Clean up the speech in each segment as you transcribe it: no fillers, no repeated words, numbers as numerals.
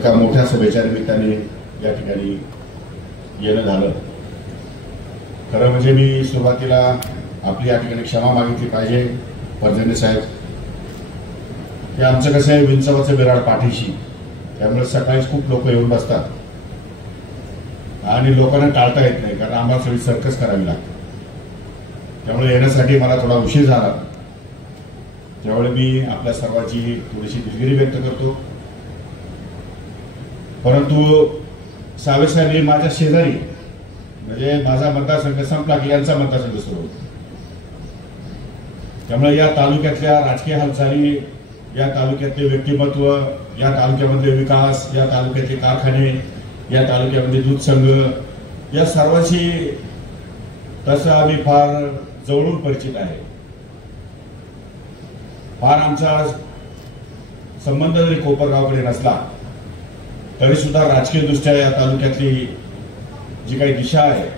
एका मोठ्या सभेच्या निमित्ताने या ठिकाणी येणं झालं। खरं म्हणजे मी सुरुवातीला आपली या ठिकाणी क्षमा मागितली पाहिजे परजणे साहेब, की आमचं कसं आहे विंचवाचं बिराड पाठीशी, त्यामुळे सकाळीच खूप लोक येऊन बसतात आणि लोकांना टाळता येत नाही, कारण आम्हाला सगळी सर्कस करावी लागते। त्यामुळे येण्यासाठी मला थोडा उशीर झाला, त्यामुळे मी आपल्या सर्वांची थोडीशी दिलगिरी व्यक्त करतो। परंतु सावेसाहेब माझ्या शेजारी, म्हणजे माझा मतदारसंघ संपला की यांचा मतदारसंघ सुरू होतो, त्यामुळे या तालुक्यातल्या राजकीय हालचाली, या तालुक्यातले व्यक्तिमत्व, या तालुक्यामधले विकास, या तालुक्यातले कारखाने, या तालुक्यामध्ये दूध संघ, या सर्वांशी तसं आम्ही फार जवळून परिचित आहे। फार आमचा संबंध जरी कोपरगावकडे नसला तरी सुद्धा राजकीय दृष्ट्या या तालुक्यातली जी काही दिशा आहे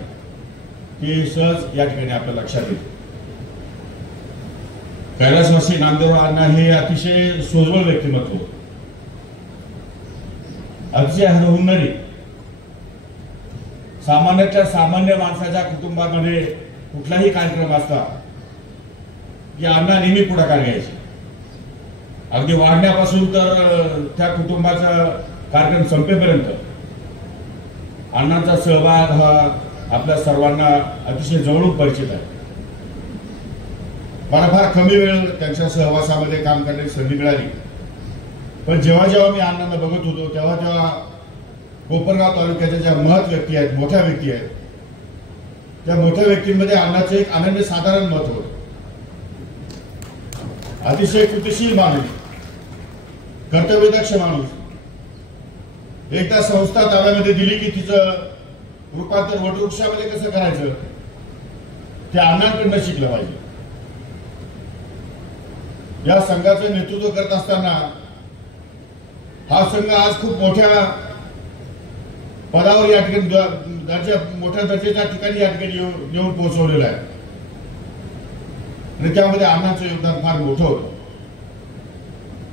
ती सहज या ठिकाणी आपल्या लक्षात येते। कैलासवासी नामदेव अण्णा हे अतिशय सोजवळ व्यक्तिमत्व, अतिशय हरहुन्नरी, सामान्याच्या सामान्य माणसाच्या कुटुंबामध्ये कुठलाही कार्यक्रम असला की अण्णा नेहमी पुढाकार घ्यायचे। अगदी वाढण्यापासून तर त्या कुटुंबाचा कार्यक्रम संपेपर्यंत अण्णांचा सहभाग हा आपल्या सर्वांना अतिशय जवळून परिचित आहे। मला फार कमी वेळ त्यांच्या सहवासामध्ये काम करण्याची संधी मिळाली, पण जेव्हा जेव्हा मी अण्णांना बघत होतो तेव्हा तेव्हा कोपरगाव तालुक्याच्या ज्या महत् व्यक्ती आहेत, मोठ्या व्यक्ती आहेत, त्या मोठ्या व्यक्तींमध्ये अण्णाचं एक अनन्यसाधारण मत होतं। अतिशय कृतिशील माणूस, कर्तव्यदक्ष माणूस। एकदा संस्था ताब्यामध्ये दिली की तिचं रूपांतर वटवृक्षामध्ये कसं करायचं ते अण्णांकडनं शिकलं पाहिजे। या संघाचं नेतृत्व करत असताना हा संघ आज खूप मोठ्या पदावर या ठिकाणी मोठ्या दर्जाच्या ठिकाणी या ठिकाणी येऊन पोहोचवलेला आहे आणि त्यामध्ये अण्णांचं योगदान फार मोठं होतं।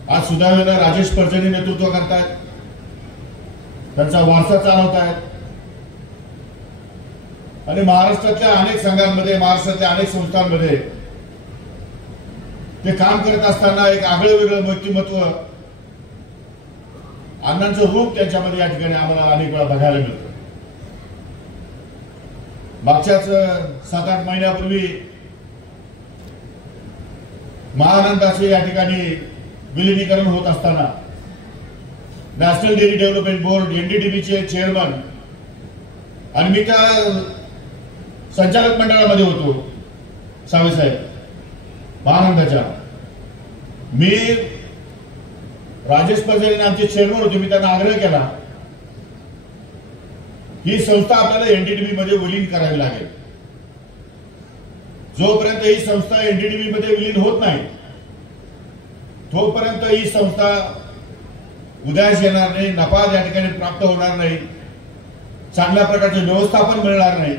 आज सुदैवाने राजेश परजणे नेतृत्व करतायत, त्यांचा वारसा चालवतायत आणि महाराष्ट्रातल्या अनेक संघांमध्ये, महाराष्ट्रातल्या अनेक संस्थांमध्ये ते काम करत असताना एक आगळं वेगळं व्यक्तिमत्व, अण्णांचं रूप त्यांच्यामध्ये या ठिकाणी आम्हाला अनेक वेळा बघायला मिळतं। मागच्याच 7-8 महिन्यापूर्वी महानंदाचे या ठिकाणी विलिनीकरण होत असताना नॅशनल डेअरी डेव्हलपमेंट बोर्ड एनडीडीबीचे चेअरमन आणि मी त्या संचालक मंडळामध्ये होतो, सावेसाहेब महानंदाच्या। मी राजेश परजणे आमचे चेअरमन होते, मी त्यांना आग्रह केला ही संस्था आपल्याला एनडीडीबी मध्ये विलीन करावी लागेल। जोपर्यंत ही संस्था एनडीडीबी मध्ये विलीन होत नाही तोपर्यंत ही संस्था उदयास येणार नाही, नफा या ठिकाणी प्राप्त होणार नाही, चांगल्या प्रकारचे व्यवस्थापन मिळणार नाही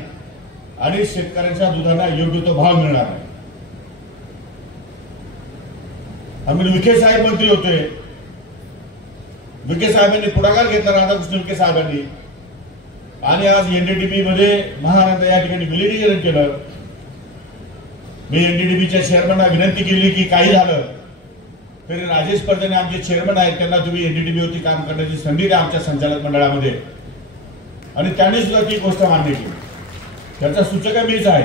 आणि शेतकऱ्यांच्या दुधाला योग्य तो भाव मिळणार नाही। आम्ही विखे साहेब मंत्री होते, विखे साहेबांनी पुढाकार घेतला, राधाकृष्ण विखे साहेबांनी, आणि आज एनडीडीबी मध्ये महानंद या ठिकाणी विलीनीकरण केलं। मी एनडीडीबीच्या चेअरमनला विनंती केली की काही झालं तरी राजेश परजणे आमचे चेअरमन आहेत, त्यांना तुम्ही एनडीडीबी वरती काम करण्याची संधी द्या आमच्या संचालक मंडळामध्ये, आणि त्यांनी सुद्धा ती गोष्ट मान्य केली। त्याचा सूचक मीच आहे।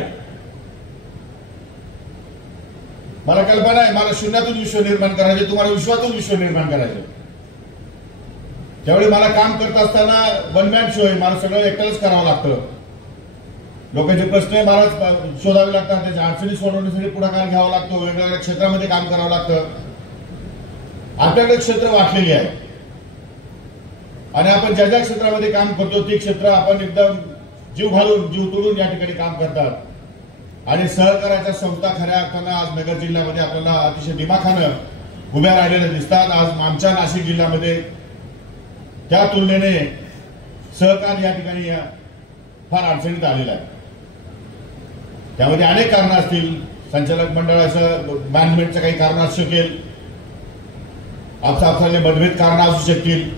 मला कल्पना आहे मला शून्यातून विश्व निर्माण करायचे, तुम्हाला विश्वातून विश्व निर्माण करायचं। त्यावेळी मला काम करत असताना वन मॅन शो आहे, मला सगळं एकट्यालाच करावं लागतं। लोकांचे प्रश्न मला शोधावे लागतात, त्याच्या अडचणी सोडवण्यासाठी पुढाकार घ्यावा लागतो, वेगवेगळ्या क्षेत्रामध्ये काम करावं लागतं। आपल्याकडे क्षेत्र वाटलेली आहे आणि आपण ज्या ज्या क्षेत्रामध्ये काम करतो ती क्षेत्र आपण एकदम जीव घालून, जीव तोडून या ठिकाणी काम करतात आणि सहकार्याच्या संस्था खऱ्या अर्थानं आज नगर जिल्ह्यामध्ये आपल्याला अतिशय दिमाखानं उभ्या राहिलेल्या दिसतात। आज आमच्या नाशिक जिल्ह्यामध्ये त्या तुलनेने सहकार या ठिकाणी फार अडचणीत आलेला आहे। त्यामध्ये अनेक कारणं असतील, संचालक मंडळाचं मॅनेजमेंटचं काही कारण असू शकेल, आपसातले मतभेद कारण असू शकतील,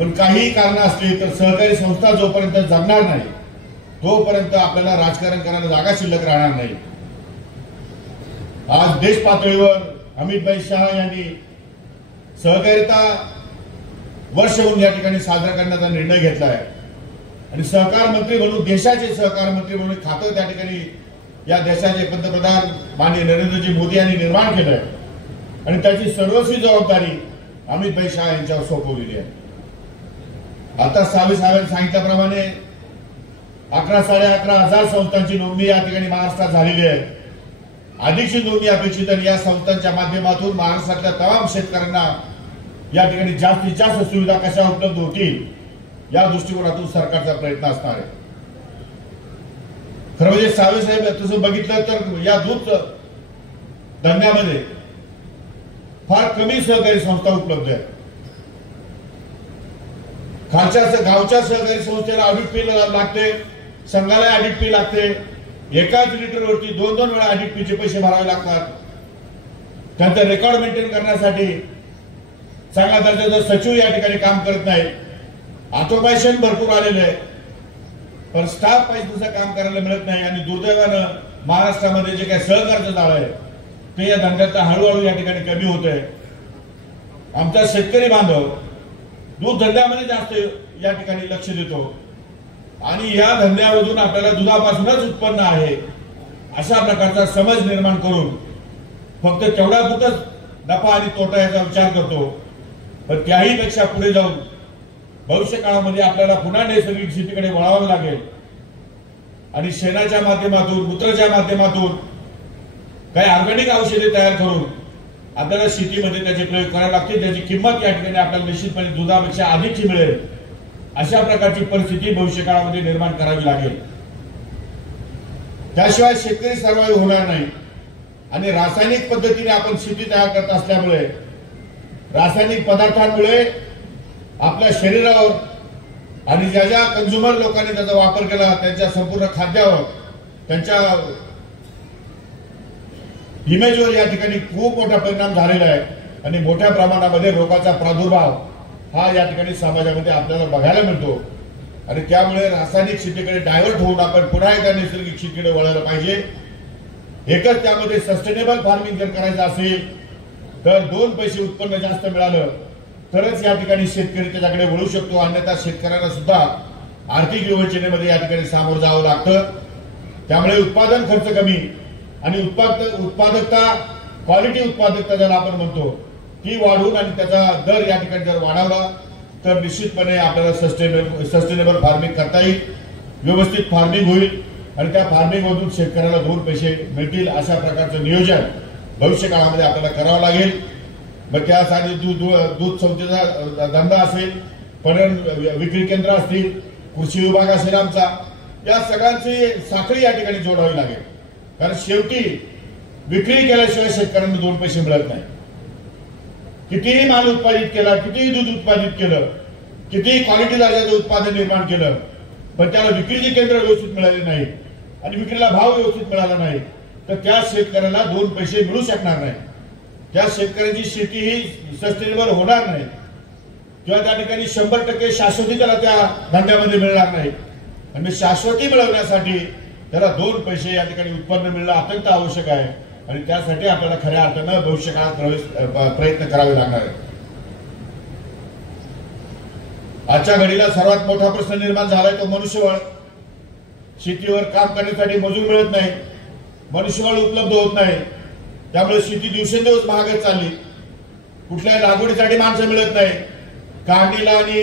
पण काही कारण असली तर सहकारी संस्था जोपर्यंत जगणार नाही तोपर्यंत आपल्याला राजकारण करायला जागा शिल्लक राहणार नाही। आज देश पातळीवर अमितभाई शाह यांनी सहकारिता वर्ष म्हणून या ठिकाणी साजरा करण्याचा निर्णय घेतला आहे आणि सहकार मंत्री म्हणून देशाचे सहकार मंत्री म्हणून खातं त्या ठिकाणी या देशाचे पंतप्रधान माननीय नरेंद्रजी मोदी यांनी निर्माण केलं आहे आणि त्याची सर्वस्वी जबाबदारी अमितभाई शाह यांच्यावर सोपवलेली आहे। आता साहेबांनी सांगितल्याप्रमाणे 11,500 संस्थांची नोंदणी या ठिकाणी महाराष्ट्रात झालेली आहे। अधिकची नोंदणी अपेक्षित आहे। या संस्थांच्या माध्यमातून महाराष्ट्रातल्या तमाम शेतकऱ्यांना या ठिकाणी जास्तीत जास्त सुविधा कशा उपलब्ध होतील या दृष्टिकोनातून सरकारचा प्रयत्न असणार आहे। खरं म्हणजे साहेब तसं बघितलं तर या दूध धंद्यामध्ये फार कमी सहकारी संस्था उपलब्ध आहेत। गावच्या सहकारी संस्थेला ऑडिट फी लागते, संघाला ऑडिट फी लागते, एकाच लिटरवरती 2-2 वेळा ऑडिट फीचे पैसे भरावे लागतात। त्यांचं रेकॉर्ड मेंटेन करण्यासाठी चांगल्या दर्जाचा सचिव या ठिकाणी काम करत नाही। ऑटोमेशन भरपूर आलेलं आहे पण स्टाफ पाहिजे तसं काम करायला मिळत नाही आणि दुर्दैवानं महाराष्ट्रामध्ये जे काही सहकारचं जाळं आहे ते या धंद्याचा हळूहळू या ठिकाणी कमी होत आहे। आमचा शेतकरी बांधव दूध धंद्यामध्ये जास्त या ठिकाणी लक्ष देतो आणि या धंद्यामधून आपल्याला दुधापासूनच उत्पन्न आहे अशा प्रकारचा समज निर्माण करून फक्त तेवढ्यापुरतच नफा आणि तोटा याचा विचार करतो। पण त्याही पेक्षा पुढे जाऊन भविष्य काळामध्ये आपल्याला पुन्हा नैसर्गिक शेतीकडे वळावं लागेल आणि शेणाच्या माध्यमातून मूत्राच्या माध्यमातून काही ऑर्गॅनिक औषधे तयार करून आपल्याला शेतीमध्ये त्याचे प्रयोग करावे लागतील, ज्याची किंमत या ठिकाणी आपल्याला निश्चितपणे दुधापेक्षा अधिकची मिळेल अशा प्रकारची परिस्थिती भविष्य काळामध्ये निर्माण करावी लागेल। त्याशिवाय शेतकरी सर्वाइव्ह होणार नाही आणि रासायनिक पद्धतीने आपण शेती तयार करत असल्यामुळे रासायनिक पदार्थांमुळे आपल्या शरीरावर आणि ज्या ज्या कंझ्युमर लोकांनी त्याचा वापर केला त्यांच्या संपूर्ण खाद्यावर त्यांच्या इमेजवर या ठिकाणी खूप मोठा परिणाम झालेला आहे आणि मोठ्या प्रमाणामध्ये रोगाचा प्रादुर्भाव हा या ठिकाणी समाजामध्ये आपल्याला बघायला मिळतो आणि त्यामुळे रासायनिक शेतीकडे डायव्हर्ट होऊन आपण पुन्हा एकदा नैसर्गिक शेतीकडे वळायला पाहिजे। एकच त्यामध्ये सस्टेनेबल फार्मिंग जर करायचं असेल तर 2 पैसे उत्पन्न जास्त मिळालं तरच या ठिकाणी शेतकरी त्याच्याकडे वळू शकतो, अन्यथा शेतकऱ्यांना सुद्धा आर्थिक विवंचनेमध्ये या ठिकाणी सामोरं जावं लागतं। त्यामुळे उत्पादन खर्च कमी आणि उत्पादकता क्वालिटी उत्पादकता ज्याला आपण म्हणतो ती वाढवून आणि त्याचा दर या ठिकाणी जर वाढवला तर निश्चितपणे आपल्याला सस्टेनेबल फार्मिंग करता येईल, व्यवस्थित फार्मिंग होईल आणि त्या फार्मिंगमधून शेतकऱ्याला 2 पैसे मिळतील अशा प्रकारचं नियोजन भविष्य काळामध्ये आपल्याला करावं लागेल। मग त्यासाठी दूध संस्थेचा धंदा असेल, पणन विक्री केंद्र असतील, कृषी विभाग असेल आमचा, या सगळ्यांची साखळी या ठिकाणी जोडावी लागेल कारण शेवटी विक्री केल्याशिवाय शेतकऱ्यांना 2 पैसे मिळत नाही। कितीही माल उत्पादित केला, कितीही दूध उत्पादित केलं, कितीही क्वालिटी दर्जाचं उत्पादन निर्माण केलं पण त्याला विक्रीची केंद्र व्यवस्थित मिळाले नाही आणि विक्रीला भाव व्यवस्थित मिळाला नाही तर त्या शेतकऱ्याला 2 पैसे मिळू शकणार नाही। त्या शेतकऱ्यांची शेती ही सस्टेनेबल होणार नाही किंवा त्या ठिकाणी 100% शाश्वती त्याला त्या धंद्यामध्ये मिळणार नाही आणि शाश्वती मिळवण्यासाठी त्याला 2 पैसे या ठिकाणी उत्पन्न मिळणं अत्यंत आवश्यक आहे आणि त्यासाठी आपल्याला खऱ्या अर्थानं भविष्य काळात प्रयत्न करावे लागणार आहे। आजच्या घडीला सर्वात मोठा प्रश्न निर्माण झालाय तो मनुष्यबळ। शेतीवर काम करण्यासाठी मजूर मिळत नाही, मनुष्यबळ उपलब्ध होत नाही, त्यामुळे शेती दिवसेंदिवस महागत चालली। कुठल्याही लागवडीसाठी माणसं मिळत नाही, काढणीला आणि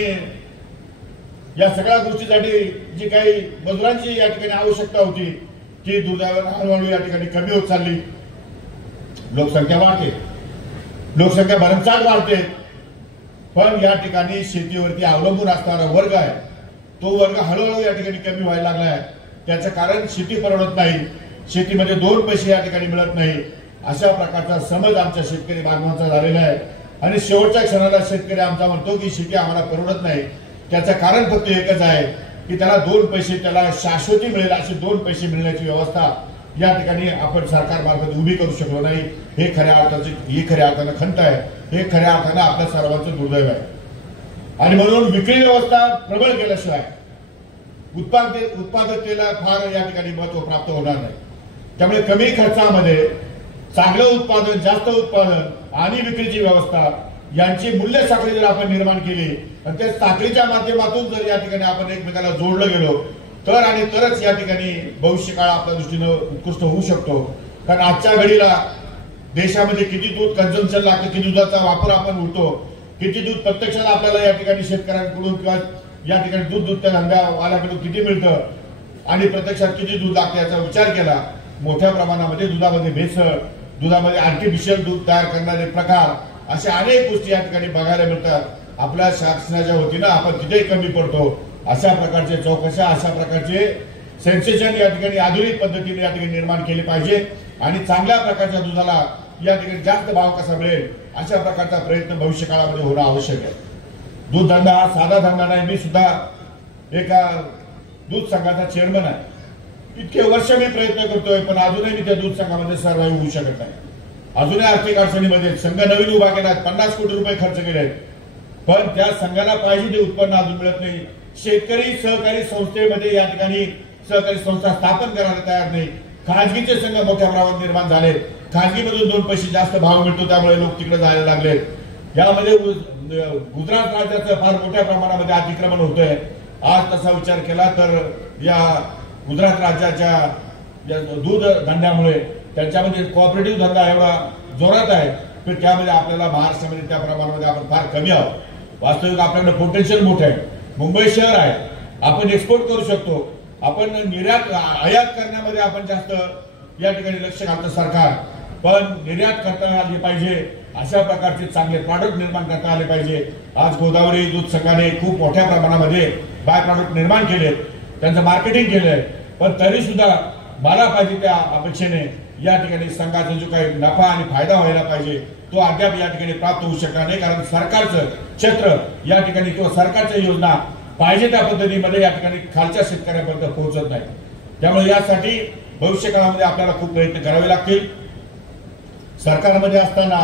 या सगळ्या गोष्टीसाठी जी काही मजुरांची या ठिकाणी आवश्यकता होती ती दुर्दैवानं हळूहळू या ठिकाणी कमी होत चालली। लोकसंख्या वाढते, लोकसंख्या भरमसाठ वाढते पण या ठिकाणी शेतीवरती अवलंबून असणारा वर्ग आहे तो वर्ग हळूहळू या ठिकाणी कमी व्हायला लागला आहे। त्याचं कारण शेती परवडत नाही, शेतीमध्ये 2 पैसे या ठिकाणी मिळत नाही अशा प्रकारचा समज आमच्या शेतकरी बांधवांचा झालेला आहे आणि शेवटच्या क्षणाला शेतकरी आमचा म्हणतो की शेती आम्हाला परवडत नाही। त्याचं कारण फक्त एकच आहे की त्याला 2 पैसे त्याला शाश्वती मिळेल अशी 2 पैसे मिळण्याची व्यवस्था या ठिकाणी आपण सरकारमार्फत उभी करू शकलो नाही। ही खऱ्या अर्थानं खंत आहे, हे खऱ्या अर्थानं आपल्या सर्वांचं दुर्दैव आहे। आणि म्हणून विक्री व्यवस्था प्रबळ केल्याशिवाय उत्पादकतेला फार या ठिकाणी महत्व प्राप्त होणार नाही। त्यामुळे कमी खर्चामध्ये चांगलं उत्पादन, जास्त उत्पादन आणि विक्रीची व्यवस्था यांची मूल्य साखळी जर आपण निर्माण केली आणि त्या साखळीच्या माध्यमातून जर या ठिकाणी आपण एकमेकाला जोडलं गेलो तर आणि तरच या ठिकाणी भविष्यकाळ आपल्या दृष्टीनं उत्कृष्ट होऊ शकतो। कारण आजच्या घडीला देशामध्ये किती दूध कन्झम्पशन लागतं, किती दुधाचा वापर आपण होतो, किती दूध प्रत्यक्षात आपल्याला या ठिकाणी शेतकऱ्यांकडून किंवा या ठिकाणी दूध त्या धंद्यावाल्याकडून किती मिळतं आणि प्रत्यक्षात किती दूध लागतं याचा विचार केला, मोठ्या प्रमाणामध्ये दुधामध्ये भेसळ, दुधामध्ये आर्टिफिशियल दूध तयार करणारे प्रकार, अशा अनेक गोष्टी या ठिकाणी बघायला मिळतात। आपल्या शासनाच्या वतीनं आपण तिथेही कमी पडतो। अशा प्रकारचे चौकशा, अशा प्रकारचे सेन्सेशन या ठिकाणी आधुनिक पद्धतीने या ठिकाणी निर्माण केले पाहिजे आणि चांगल्या प्रकारच्या दुधाला या ठिकाणी जास्त भाव कसा मिळेल अशा प्रकारचा प्रयत्न भविष्य काळामध्ये होणं आवश्यक आहे। दूध धंदा हा साधा धंदा नाही। मी सुद्धा एका दूध संघाचा चेअरमन आहे। इतके वर्ष मी प्रयत्न करतोय पण अजूनही मी त्या दूध संघामध्ये सर्वाईव्ह होऊ शकत नाही। अजूनही आर्थिक अडचणीमध्ये संघ नवीन उभा केला, 50 कोटी रुपये खर्च केले, पण त्या संघाला पाहिजे ते उत्पन्न अजून मिळत नाही। शेतकरी सहकारी संस्थेमध्ये या ठिकाणी सहकारी संस्था स्थापन करायला तयार नाही। खाजगीचे संघ मोठ्या प्रमाणात निर्माण झाले, खाजगीमधून 2 पैसे जास्त भाव मिळतो त्यामुळे लोक तिकडे जायला लागले। यामध्ये गुजरात राज्याचं फार मोठ्या प्रमाणामध्ये अतिक्रमण होतंय। आज तसा विचार केला तर या गुजरात राज्याच्या दूध धंद्यामुळे त्यांच्यामध्ये कोऑपरेटिव्ह धंदा एवढा जोरात आहे की त्यामध्ये आपल्याला महाराष्ट्रामध्ये त्या प्रमाणामध्ये आपण फार कमी आहोत। वास्तविक आपल्याकडे पोटेन्शियल मोठं आहे। मुंबई शहर आहे, आपण एक्सपोर्ट करू शकतो, आपण आयात करण्यामध्ये आपण जास्त या ठिकाणी लक्ष घालतं सरकार, पण निर्यात करता आली पाहिजे, अशा प्रकारचे चांगले प्रॉडक्ट निर्माण करता आले पाहिजे। आज गोदावरी दूध संघाने खूप मोठ्या प्रमाणामध्ये बाय प्रॉडक्ट निर्माण केले, त्यांचं मार्केटिंग केलंय, पण तरी सुद्धा मला पाहिजे त्या अपेक्षेने या ठिकाणी संघाचा जो काही नफा आणि फायदा व्हायला पाहिजे तो अद्याप या ठिकाणी प्राप्त होऊ शकणार नाही। कारण सरकारचं क्षेत्र या ठिकाणी किंवा सरकारच्या योजना पाहिजे त्या पद्धतीमध्ये या ठिकाणी खालच्या शेतकऱ्यापर्यंत पोहोचत नाही। त्यामुळे यासाठी भविष्य काळामध्ये आपल्याला खूप प्रयत्न करावे लागतील। सरकारमध्ये असताना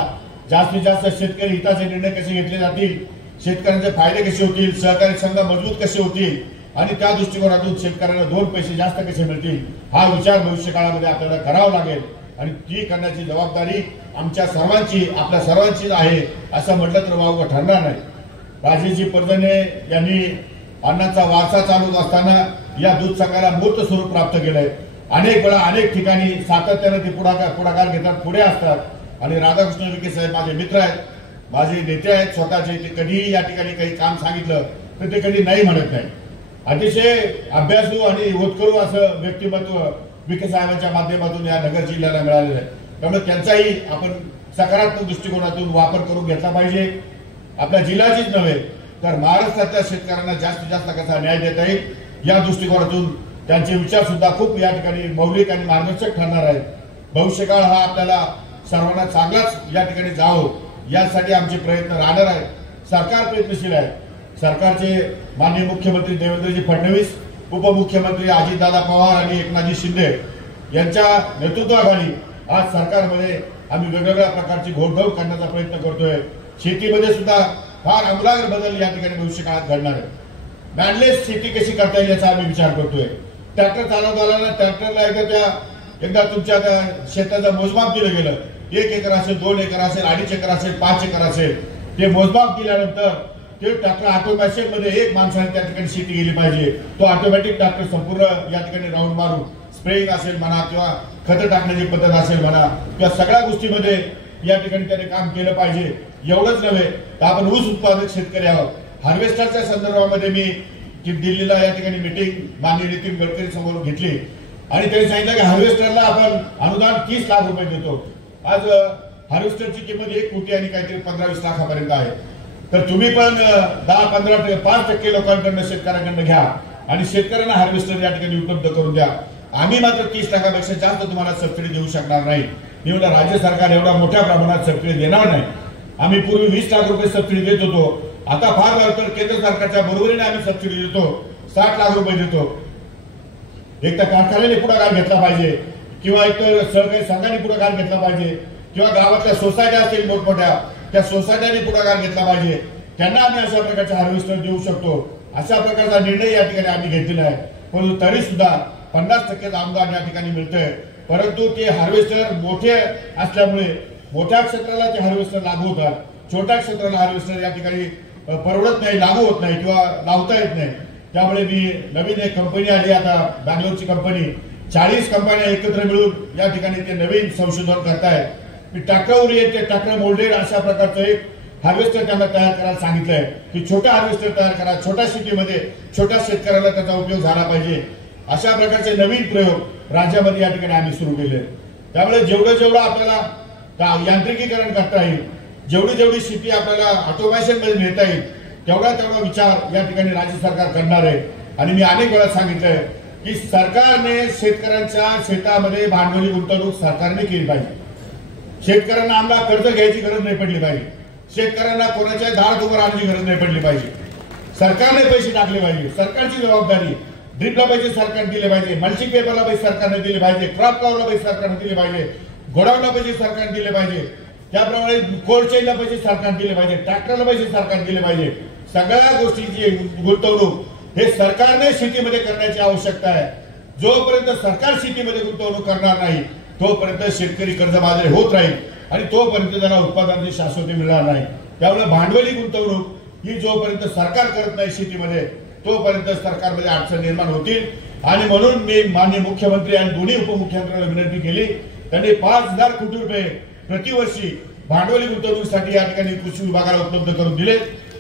जास्तीत जास्त शेतकरी हिताचे निर्णय कसे घेतले जातील, शेतकऱ्यांचे फायदे कसे होतील, सहकारी संघ मजबूत कसे होतील आणि त्या दृष्टिकोनातून शेतकऱ्यांना 2 पैसे जास्त कसे मिळतील हा विचार भविष्य काळामध्ये आपल्याला करावा लागेल आणि ती करण्याची जबाबदारी आमच्या सर्वांची, आपल्या सर्वांचीच आहे असं म्हटलं तर वावगं ठरणार नाही। राजेजी परजणे यांनी अन्नाचा वारसा चालवत असताना या दूध संघाला मूर्त स्वरूप प्राप्त केलंय। अनेक वेळा अनेक ठिकाणी सातत्याने ते पुढाकार घेतात, पुढे असतात आणि राधाकृष्ण विखे साहेब माझे मित्र आहेत, माझे नेते आहेत स्वतःचे। ते कधीही या ठिकाणी काही काम सांगितलं तर ते कधी नाही म्हणत नाही। अतिशय अभ्यासू आणि होतकरू असं व्यक्तिमत्व विखे साहेबांच्या माध्यमातून या नगर जिल्ह्याला मिळालेलं आहे। त्यामुळे त्यांचाही आपण सकारात्मक दृष्टिकोनातून वापर करून घेतला पाहिजे। आपल्या जिल्ह्याचीच नव्हे तर महाराष्ट्रातल्या शेतकऱ्यांना जास्तीत जास्त कसा न्याय देता येईल या दृष्टिकोनातून त्यांचे विचार सुद्धा खूप या ठिकाणी मौलिक आणि मार्गदर्शक ठरणार आहेत। भविष्यकाळ हा आपल्याला सर्वांना चांगलाच या ठिकाणी जावं यासाठी आमचे प्रयत्न राहणार आहेत। सरकार प्रयत्नशील आहे। सरकारचे माननीय मुख्यमंत्री देवेंद्रजी फडणवीस, उपमुख्यमंत्री अजितदादा पवार आणि एकनाथजी शिंदे यांच्या नेतृत्वाखाली आज सरकारमध्ये आम्ही वेगवेगळ्या प्रकारची घोडदौड करण्याचा प्रयत्न करतोय। शेतीमध्ये सुद्धा फार आमूलाग्र बदल या ठिकाणी भविष्य काळात घडणार आहे। मॅनलेस शेती कशी करता येईल याचा आम्ही विचार करतोय। ट्रॅक्टर चालवताना ट्रॅक्टरला एकदा तुमच्या त्या शेताचं मोजमाप दिलं गेलं, 1 एकर असेल, 2 एकर असेल, 2.5 एकर असेल, 5 एकर असेल, ते मोजमाप दिल्यानंतर ते ट्रॅक्टर ऑटोमॅटिक मध्ये एक माणसाने त्या ठिकाणी शेती गेली पाहिजे। तो ऑटोमॅटिक ट्रॅक्टर संपूर्ण या ठिकाणी राऊंड मारून स्प्रेइंग असेल म्हणा किंवा खत टाकण्याची पद्धत असेल म्हणा किंवा सगळ्या गोष्टीमध्ये या ठिकाणी त्याने काम केलं पाहिजे। एवढंच नव्हे तर आपण ऊस उत्पादक शेतकरी आहोत। हार्वेस्टरच्या संदर्भामध्ये मी दिल्लीला या ठिकाणी मीटिंग माननीय नितीन गडकरी समोर घेतली आणि त्यांनी सांगितलं की हार्वेस्टरला आपण अनुदान 30 लाख रुपये देतो। आज हार्वेस्टरची किंमत 1 कोटी आणि काहीतरी 15-20 लाखापर्यंत आहे। तर तुम्ही पण 10-15-5% लोकांकडनं शेतकऱ्यांकडनं घ्या आणि शेतकऱ्यांना हार्वेस्टर या ठिकाणी उपलब्ध करून द्या। आम्ही मात्र 30 लाखापेक्षा जास्त तुम्हाला सबसिडी देऊ शकणार नाही। एवढा राज्य सरकार एवढा मोठ्या प्रमाणात सबसिडी देणार नाही। आम्ही पूर्वी 20 लाख रुपये सबसिडी देत होतो, आता फार झालं तर केंद्र सरकारच्या बरोबरीने आम्ही सबसिडी देतो, 60 लाख रुपये देतो। एक तर कारखान्याने पुढाकार घेतला पाहिजे किंवा एक तर सहकारी संघाने पुढाकार घेतला पाहिजे किंवा गावातल्या सोसायट्या असतील मोठमोठ्या त्या सोसायट्यांनी पुढाकार घेतला पाहिजे। त्यांना आम्ही अशा प्रकारचे हार्वेस्टर देऊ शकतो, अशा प्रकारचा निर्णय या ठिकाणी आम्ही घेतलेला आहे. परंतु तरी सुद्धा 50% अनुदान या ठिकाणी मिळतंय. परंतु ते हार्वेस्टर मोठे असल्यामुळे मोठ्या क्षेत्राला ते हार्वेस्टर लागू होतात, छोट्या क्षेत्राला हार्वेस्टर या ठिकाणी परवडत नाही, लागू होत नाही किंवा लावता येत नाही. त्यामुळे मी नवीन एक कंपनी आली आता बँगलोरची कंपनी, 40 कंपन्या एकत्र मिळून या ठिकाणी ते नवीन संशोधन करतायत. मी ट्रॅक्टर ते ट्रॅक्टर मोल्डेड अशा प्रकारचं एक हार्वेस्टर त्यांना तयार करायला सांगितलंय की छोटा हार्वेस्टर तयार करा, छोट्या सिटीमध्ये छोट्या शेतकऱ्याला त्याचा उपयोग झाला पाहिजे. अशा प्रकारचे नवीन प्रयोग राज्यामध्ये या ठिकाणी आम्ही सुरू केले. त्यामुळे जेवढं आपल्याला यांत्रिकीकरण करता येईल, जेवढी शेती आपल्याला ऑटोमेशन मध्ये नेता येईल, तेवढा विचार या ठिकाणी राज्य सरकार करणार आहे. आणि मी अनेक वेळा सांगितलंय की सरकारने शेतकऱ्यांच्या शेतामध्ये भांडवली गुंतवणूक सरकारने केली पाहिजे. शेतकऱ्यांना आम्हाला कर्ज घ्यायची गरज नाही पडली पाहिजे, शेतकऱ्यांना कोणाच्या दारात उभं राहण्याची गरज नाही पडली पाहिजे. सरकारने पैसे टाकले पाहिजे, सरकारची जबाबदारी. ड्रिपला पैसे सरकारने दिले पाहिजे, मल्चिंग पेपरला पैसे सरकारने दिले पाहिजे, क्रॉप कव्हरला पैसे सरकारने दिले पाहिजे, गोडाऊनला पैसे सरकारने दिले पाहिजे, त्याप्रमाणे कोल्ड चेनला पैसे सरकारने दिले पाहिजे, ट्रॅक्टरला पैसे सरकारने दिले पाहिजे. सगळ्या गोष्टींची गुंतवणूक हे सरकारने शेतीमध्ये करण्याची आवश्यकता आहे. जोपर्यंत सरकार शेतीमध्ये गुंतवणूक करणार नाही तोपर्यंत शेतकरी कर्जबाजारी होत राहील आणि तोपर्यंत त्याला उत्पादनाची शाश्वती मिळणार नाही. त्यामुळे भांडवली गुंतवणूक ही जोपर्यंत सरकार करत नाही शेतीमध्ये तोपर्यंत सरकारमध्ये अडचण निर्माण होतील. आणि म्हणून मी माननीय मुख्यमंत्री आणि दोन्ही उपमुख्यमंत्र्यांना विनंती केली, त्यांनी 5,000 कोटी रुपये प्रतिवर्षी भांडवली गुंतवणुकीसाठी या ठिकाणी कृषी विभागाला उपलब्ध करून दिले.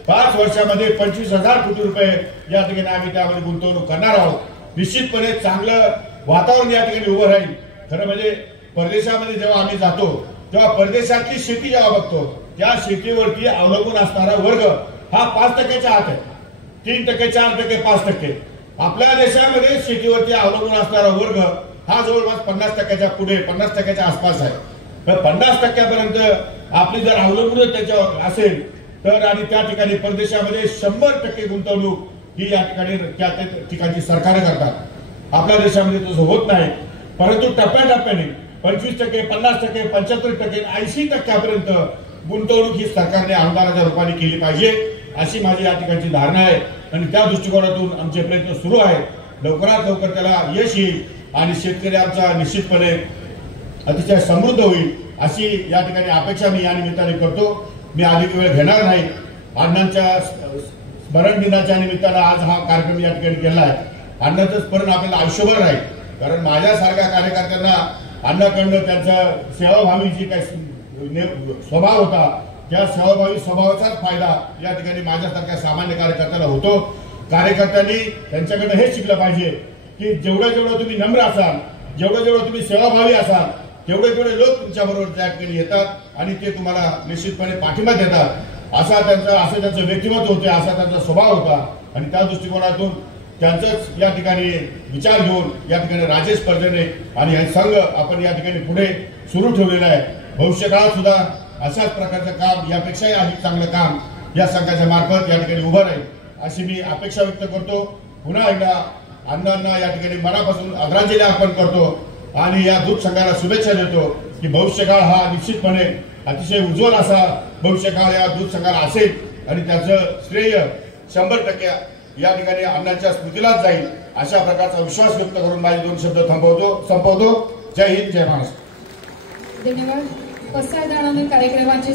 5 वर्षामध्ये 25,000 कोटी रुपये या ठिकाणी आम्ही त्यामध्ये गुंतवणूक करणार आहोत. निश्चितपणे चांगलं वातावरण या ठिकाणी उभं राहील. खरं म्हणजे परदेशामध्ये जेव्हा आम्ही जातो तेव्हा परदेशातली शेती जेव्हा बघतो त्या शेतीवरती अवलंबून असणारा वर्ग हा 5%च्या आत आहे. 3%, 4%, 5%. आपल्या देशामध्ये शेतीवरती अवलंबून असणारा वर्ग हा जवळपास 50%च्या पुढे, 50%च्या आसपास आहे. तर 50%पर्यंत आपली जर अवलंबून त्याच्यावर असेल तर आणि त्या ठिकाणी परदेशामध्ये 100% गुंतवणूक ही या ठिकाणी त्या ठिकाणची सरकार करतात. आपल्या देशामध्ये तसं होत नाही. परंतु टप्प्याटप्प्याने 25%, 50%, 75%, 80%पर्यंत गुंतवणूक ही सरकारने अनुदानाच्या रूपाने केली पाहिजे अशी माझी या ठिकाणची धारणा आहे. आणि त्या दृष्टिकोनातून आमचे प्रयत्न सुरू आहेत. लवकरात लवकर त्याला यश येईल आणि शेतकरी आमचा निश्चितपणे अतिशय समृद्ध होईल अशी या ठिकाणी अपेक्षा मी या निमित्ताने करतो. मी अधिक वेळ घेणार नाही. अण्णांच्या स्मरण दिनाच्या निमित्तानं आज हा कार्यक्रम या ठिकाणी केला आहे. अण्णाचं स्मरण आपल्याला आयुष्यभर राहील. कारण माझ्यासारख्या कार्यकर्त्यांना अण्णाकडनं त्यांचा सेवाभावी जी काही स्वभाव होता त्या सेवाभावी स्वभावाचाच फायदा या ठिकाणी माझ्यासारख्या सामान्य कार्यकर्त्याला होतो. कार्यकर्त्यांनी त्यांच्याकडनं हे शिकलं पाहिजे की जेवढं तुम्ही नम्र असाल, जेवढं तुम्ही सेवाभावी असाल तेवढे लोक तुमच्याबरोबर त्या ठिकाणी येतात आणि ते तुम्हाला निश्चितपणे पाठिंबा देतात. असं त्यांचं व्यक्तिमत्व होते, असा त्यांचा स्वभाव होता. आणि त्या दृष्टिकोनातून त्यांचंच या ठिकाणी विचार घेऊन या ठिकाणी राजेश पर्जने आणि हे संघ आपण या ठिकाणी पुढे सुरू ठेवलेला आहे. भविष्यकाळात सुद्धा अशाच प्रकारचं काम, यापेक्षाही अधिक चांगलं काम या संघाच्या मार्फत या ठिकाणी उभं राहील अशी मी अपेक्षा व्यक्त करतो. पुन्हा एकदा अण्णांना या ठिकाणी मनापासून आदरांजली अर्पण करतो आणि या दूध संघाला शुभेच्छा देतो की भविष्यकाळ हा निश्चितपणे अतिशय उज्ज्वल असा भविष्यकाळ या दूध संघाला असेल आणि त्याचं श्रेय 100% या ठिकाणी अण्णांच्या स्मृतीलाच जाईल अशा प्रकारचा विश्वास व्यक्त करून माझे 2 शब्द संपवतो. जय हिंद, जय महाराष्ट्र. धन्यवाद. पसायदानाने कार्यक्रमाची